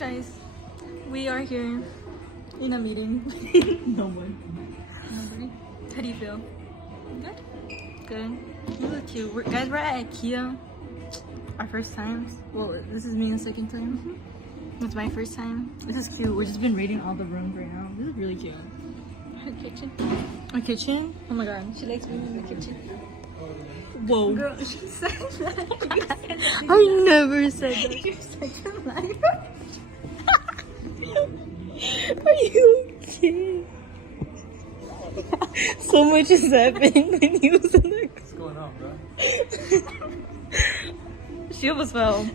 Guys, we are here in a meeting. No one. Nobody. How do you feel? Good? Good. You look cute. Guys, we're at IKEA. Our first times. Well, this is me the second time. It's my first time. This is cute. We've just been raiding all the rooms right now. This is really cute. Her kitchen. Our kitchen? Oh my god. She likes being in the kitchen. Whoa. Girl, she said that. I never said that. You're such a liar. Are you okay? So much has happened when he was in there. What's going on, bro? She almost fell.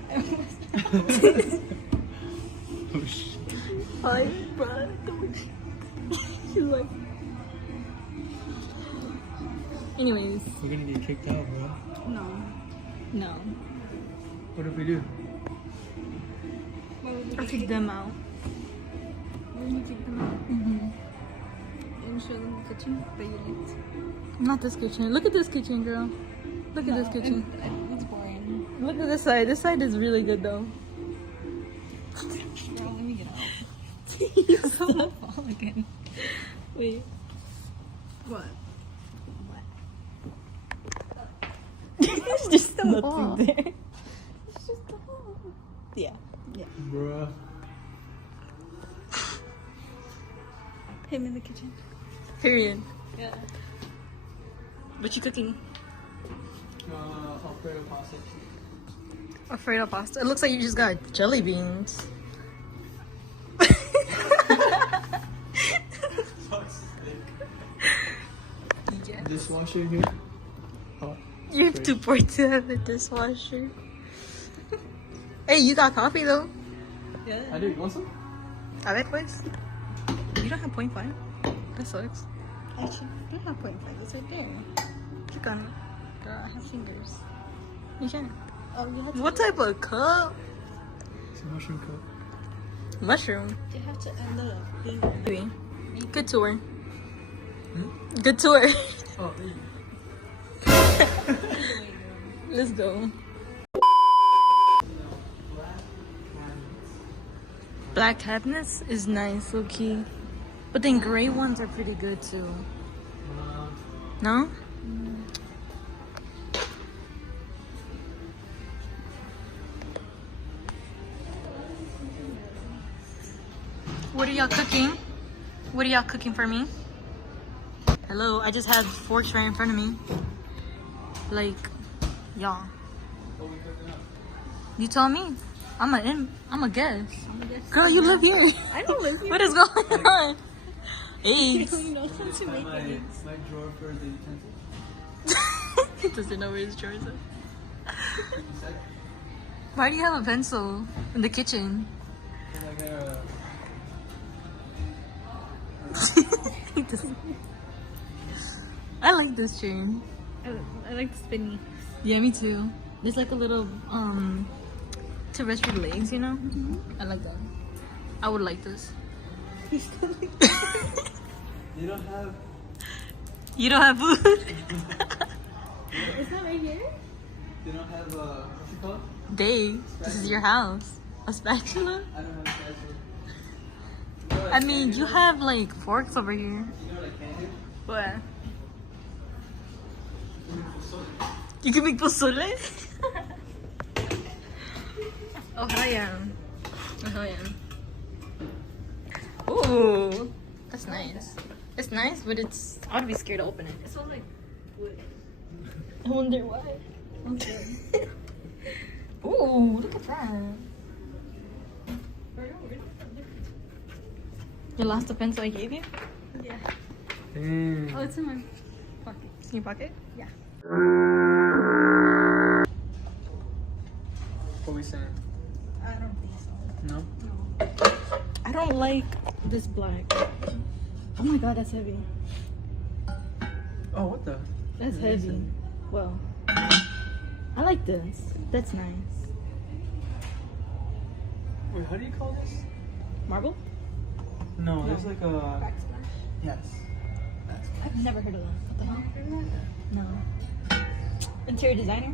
Oh shit. Hi, bro. She's like. Anyways. We're gonna get kicked out, bro. No. No. What if we do? I'll take them out. We're gonna take them out and show them the kitchen that you liked. Not this kitchen. Look at this kitchen, girl. Look at this kitchen. It's boring. Look at this side. This side is really good, though. Girl, let me get out. You're gonna fall again. Wait. What? There's just wall. nothing there. It's just the whole. Yeah. Yeah. Bruh. Him in the kitchen. Period. Yeah. What you cooking? Alfredo pasta. Alfredo pasta. It looks like you just got jelly beans. Yes. Dishwasher here. Oh. You have too poor to have a dishwasher. Hey, you got coffee though? Yeah. I do. You want some? I bet twice. You don't have 0.5. That sucks. Actually, I don't have 0.5. It's right there. Click on it. Girl, I have fingers. You can. Oh, you have to. What type of cup? It's a mushroom cup. Mushroom. You have to end up being. Maybe. Good tour. Hmm? Good tour. Oh, there you Let's go. Black cabinets is nice, low key. But then gray ones are pretty good too. No? What are y'all cooking? What are y'all cooking for me? Hello, I just have forks right in front of me. Like, y'all. You tell me. I'm a guest. Girl, you live here. I don't live here. What is going on? You Eggs. don't know how to make my eggs. drawer for the utensils. He doesn't know where his drawers are. Why do you have a pencil in the kitchen? He doesn't. I like this chair. I like the spinny. Yeah, me too. There's like a little to rest your legs, you know? I like that. I would like this. You don't have. You don't have food? It's not right here? You don't have what's it called? Dave, this is your house. A spatula? I don't have a spatula. You know what I can mean, do? you have like forks over here. You know what I can do? What? You can make pozole? Oh, yeah. Oh, yeah. Ooh, that's nice. It's nice, but it's. I would be scared to open it. It smells like wood. I wonder why. Okay. Ooh, look at that. You lost the pencil I gave you? Yeah. Damn. Oh, it's in my pocket. In your pocket? Yeah. What we saying? I don't think so. No? No. I don't like this black. Oh my god, that's heavy. Oh, what the? That's heavy. Well, I like this. That's nice. Wait, how do you call this? Marble? No, there's like a. Backsplash. Yes. I've never heard of that. What the hell? No. Interior designer?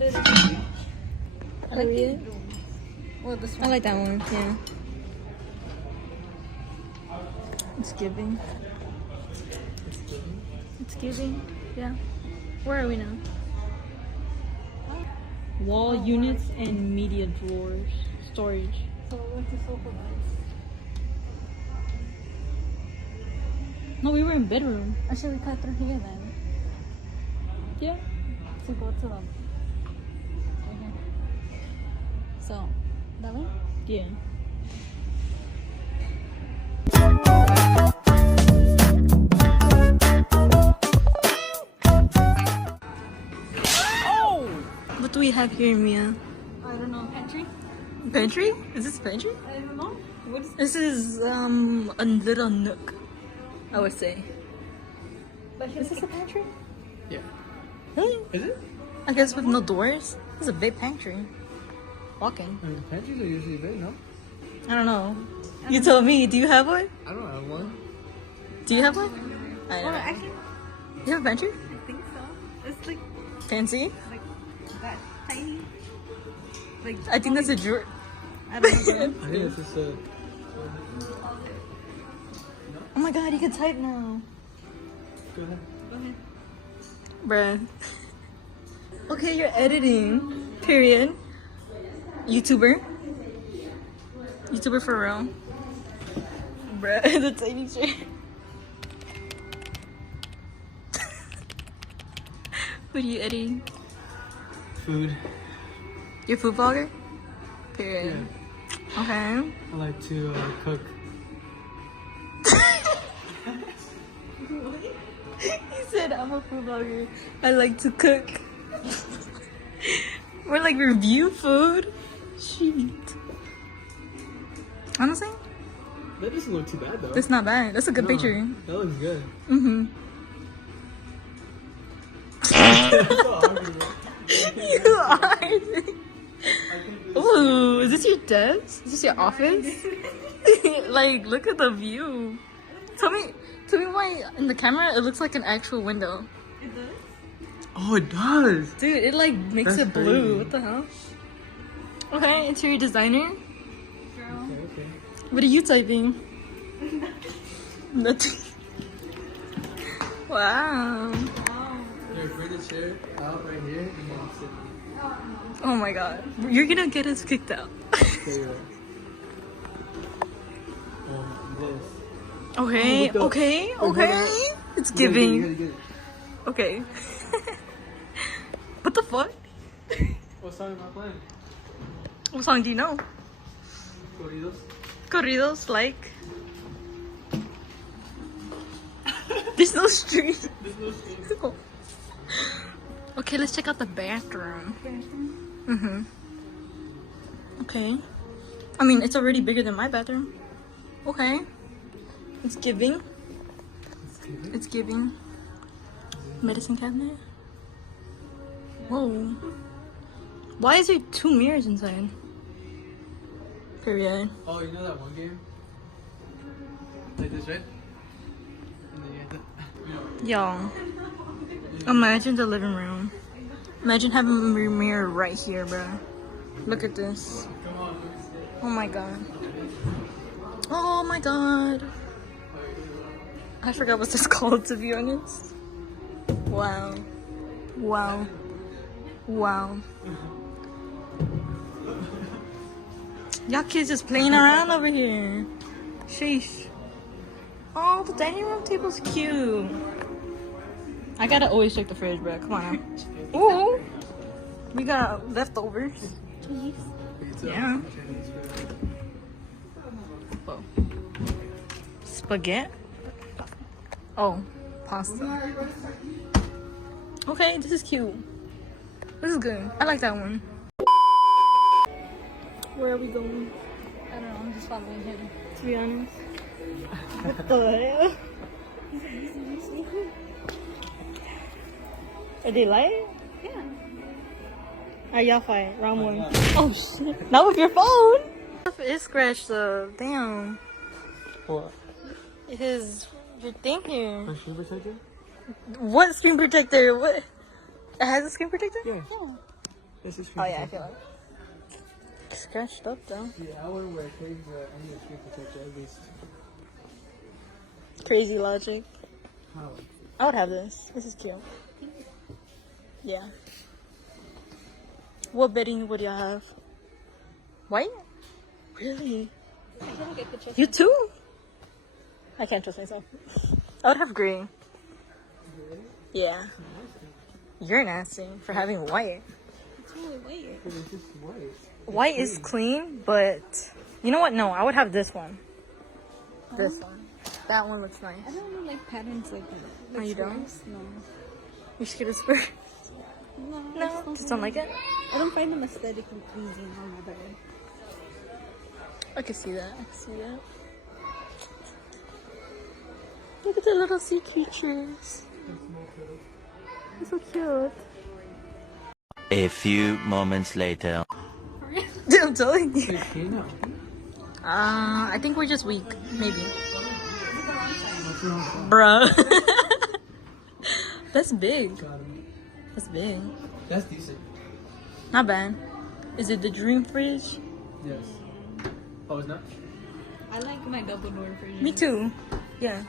I like Period. these rooms. Well, this I one. like that one. Yeah. It's giving. It's giving. Yeah. Where are we now? Wall units and media drawers. Storage. So we went to sofa beds. No, we were in bedroom. Actually, we cut through here then. Yeah. To go to them. Okay. So, that way? Yeah. Oh! What do we have here, Mia? I don't know. Pantry? Pantry? Is this pantry? I don't know. What is This is a little nook, I would say. Is this a pantry? Yeah. Really? Is it? I guess with no doors. This is a big pantry. Walking. I mean, the pantries are usually big, no? I don't know. You told me. Do you have one? I don't have one. Do you have one? I Well, don't know. actually, You have a pantry? I think so. It's like Fancy? that tiny. Like, I think that's a drawer. I don't know. I think it's just a... Oh my god, you can type now. Go ahead. Go ahead. Bruh. Okay, you're editing. Period. YouTuber. YouTuber for real. Bruh, the tiny chair. What are you editing? Food. You're a food vlogger? Period. Yeah. Okay. I like to cook. He said I'm a food vlogger. I like to cook. We're like review food. Shit. Honestly, That doesn't look too bad, though. that's not bad. That's a good No, picture. That looks good. Mm-hmm. So arguable. You are. Ooh, is this your desk? Is this your office? Like, look at the view. Tell me why in the camera it looks like an actual window. It does? Oh, it does. Dude, it like makes That's it blue. crazy. What the hell? Okay, interior designer. Girl. Okay. What are you typing? Nothing. Wow. Wow. Here, bring the chair out right here and then sit. Oh my god. You're gonna get us kicked out. There you are. This. Okay, Look up. okay, Oh, okay. hold It's You gotta giving. get it. Okay. What the fuck? What song am I playing? What song do you know? Corridos. Corridos, like. There's no street. There's no stream. Okay, let's check out the bathroom. Mm-hmm. Okay. I mean, it's already bigger than my bathroom. Okay. It's giving. It's giving. Medicine cabinet. Whoa. Why is there 2 mirrors inside? Period. Oh, you know that one game? Like this, right? And then you have to, Y'all. Imagine the living room. Imagine having a mirror right here, bro. Look at this. Come on. Oh my god. Oh my god. I forgot what this called, to be honest. Wow. Wow. Wow. Y'all kids just playing around over here. Sheesh. Oh, the dining room table's cute. I gotta always check the fridge, bro. Come on now. Ooh. We got leftovers. Yeah. Whoa. Spaghetti? Oh, pasta. Okay, this is cute. This is good. I like that one. Where are we going? I don't know. I'm just following him. To be honest. What the hell? Are they light? Yeah. Are y'all fight? Round one. Oh shit. Not with your phone! It scratched the damn. What? Your thing here. My screen protector? What screen protector? What? It has a screen protector? Yeah. This is Oh yeah, I feel it. Scratched up though. Yeah, I wouldn't wear crazy, but I need a screen protector at least. Crazy logic. How? I would have this. This is cute. Yeah. What bedding would y'all have? White? Really? I feel like I could trust You too? I can't trust myself. I would have gray. Yeah. You're nasty for having white. It's really white. It's just white. White is clean, but you know what? No, I would have this one. This one. That one looks nice. I don't like patterns like that. Oh, you don't? No. You're scared of spurs? No, No, just don't like it? I don't find them aesthetically pleasing on my bed. I can see that. I can see that. Look at the little sea creatures. They're so cute. A few moments later. I'm telling you. Wait, can you not? I think we're just weak. Maybe. Bruh. That's big. Got him. That's big. That's decent. Not bad. Is it the dream fridge? Yes. Oh, it's not? I like my double door fridge. Me too. Yeah.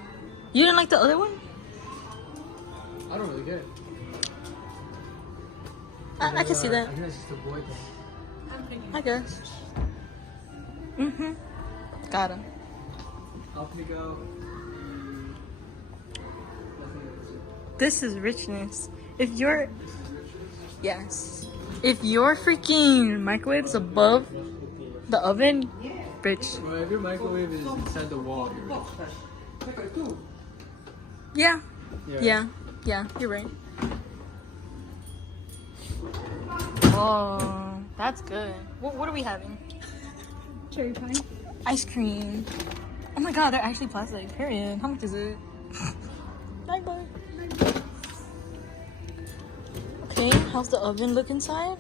You didn't like the other one? I don't really care. I can see that. I think that's just a boy thing. I guess. Mm-hmm. Got him. I'll pick out. This is richness. If you're... Yes. If your freaking microwave's above the oven, rich. Well, if your microwave is inside the wall, you're rich. Yeah. Yeah. Yeah, you're right. Oh, that's good. What are we having? Cherry pie. Ice cream. Oh my god, they're actually plastic. Period. How much is it? $9. Okay, how's the oven look inside?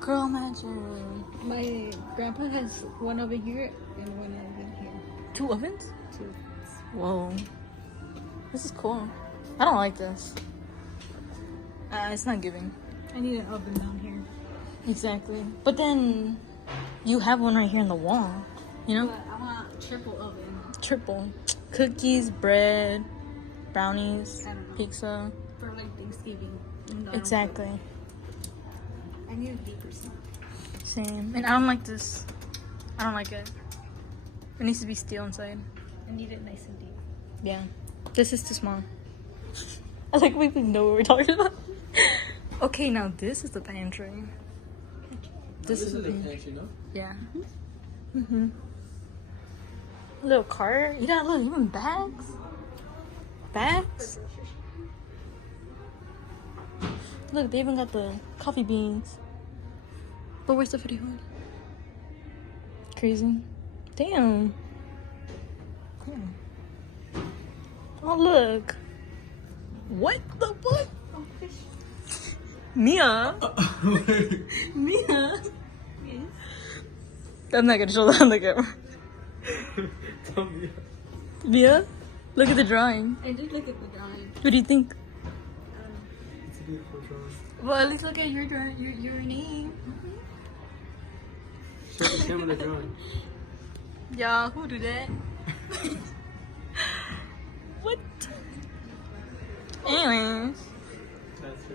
Girl, imagine. My grandpa has one over here and one over here. 2 ovens? 2. Whoa. This is cool. I don't like this. It's not giving. I need an oven down here. Exactly. But then you have one right here in the wall. You know? But I want triple oven. Triple. Cookies, bread, brownies, I don't know. pizza. For like Thanksgiving. Exactly. I need a deeper sink. Same. And I don't like this. I don't like it. It needs to be steel inside. I need it nice and deep. Yeah. This is too small. I like we know what we're talking about. Okay, now this is the pantry. This is the pantry, no? Yeah. Mm-hmm. Little cart. You got look, even bags. Bags. Look, they even got the coffee beans. But where's the footy hood? Crazy. Damn. Oh look. What the fuck? Oh, fish. Mia. Mia. Yes. I'm not gonna show that on the camera. Tell me. Mia, look at the drawing. I did look at the drawing. What do you think? It's a beautiful drawing. Well, at least look at your drawing, your name. Show the camera the drawing. Yeah, who do that? What? Anyways, That's her.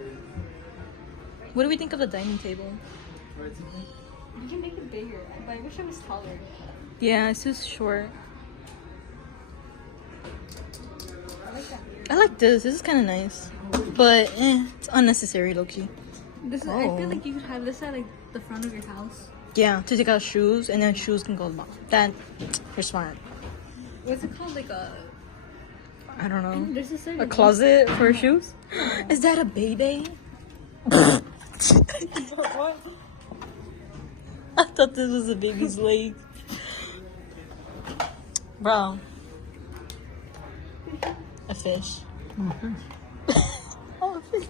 what do we think of the dining table? Right. You can make it bigger, but I wish I was taller. Yeah, it's just short. I like that. I like this. This is kind of nice, but it's unnecessary, low-key. This is, I feel like you could have this at like the front of your house. Yeah, to take out shoes, and then shoes can go on. That, you're smart. What's it called? Like a. I don't know. There's a certain. A closet for shoes? Is that a baby? What? I thought this was a baby's leg. Bro. A fish. Oh, a fish.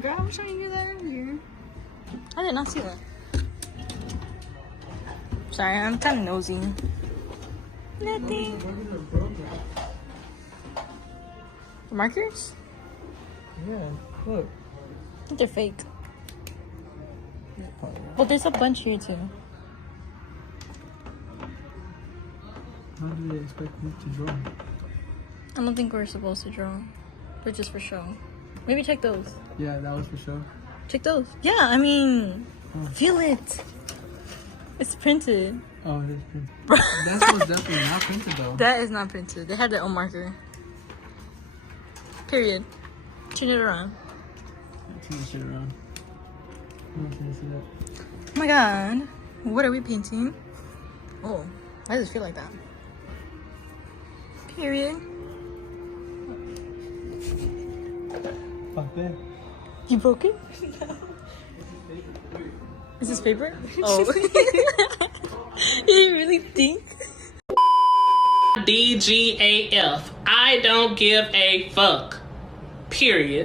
Girl, I was showing you that earlier. I did not see that. Sorry, I'm kind of nosy. Nothing. The markers? Yeah, look. I think they're fake. Well, there's a bunch here too. How do they expect me to draw? I don't think we're supposed to draw. They're just for show. Maybe check those. Yeah, that was for sure. Check those. Yeah, I mean, Oh. feel it. It's printed. Oh, it is printed. That's most definitely not printed though. That is not printed. They have their own marker. Period. Turn it around. Turn the shit around. I don't think I see that. Oh my god. What are we painting? Oh, why does it feel like that? Period. Fuck that. You broke it? No. Is this paper? Oh. You really think? DGAF. I don't give a fuck. Period.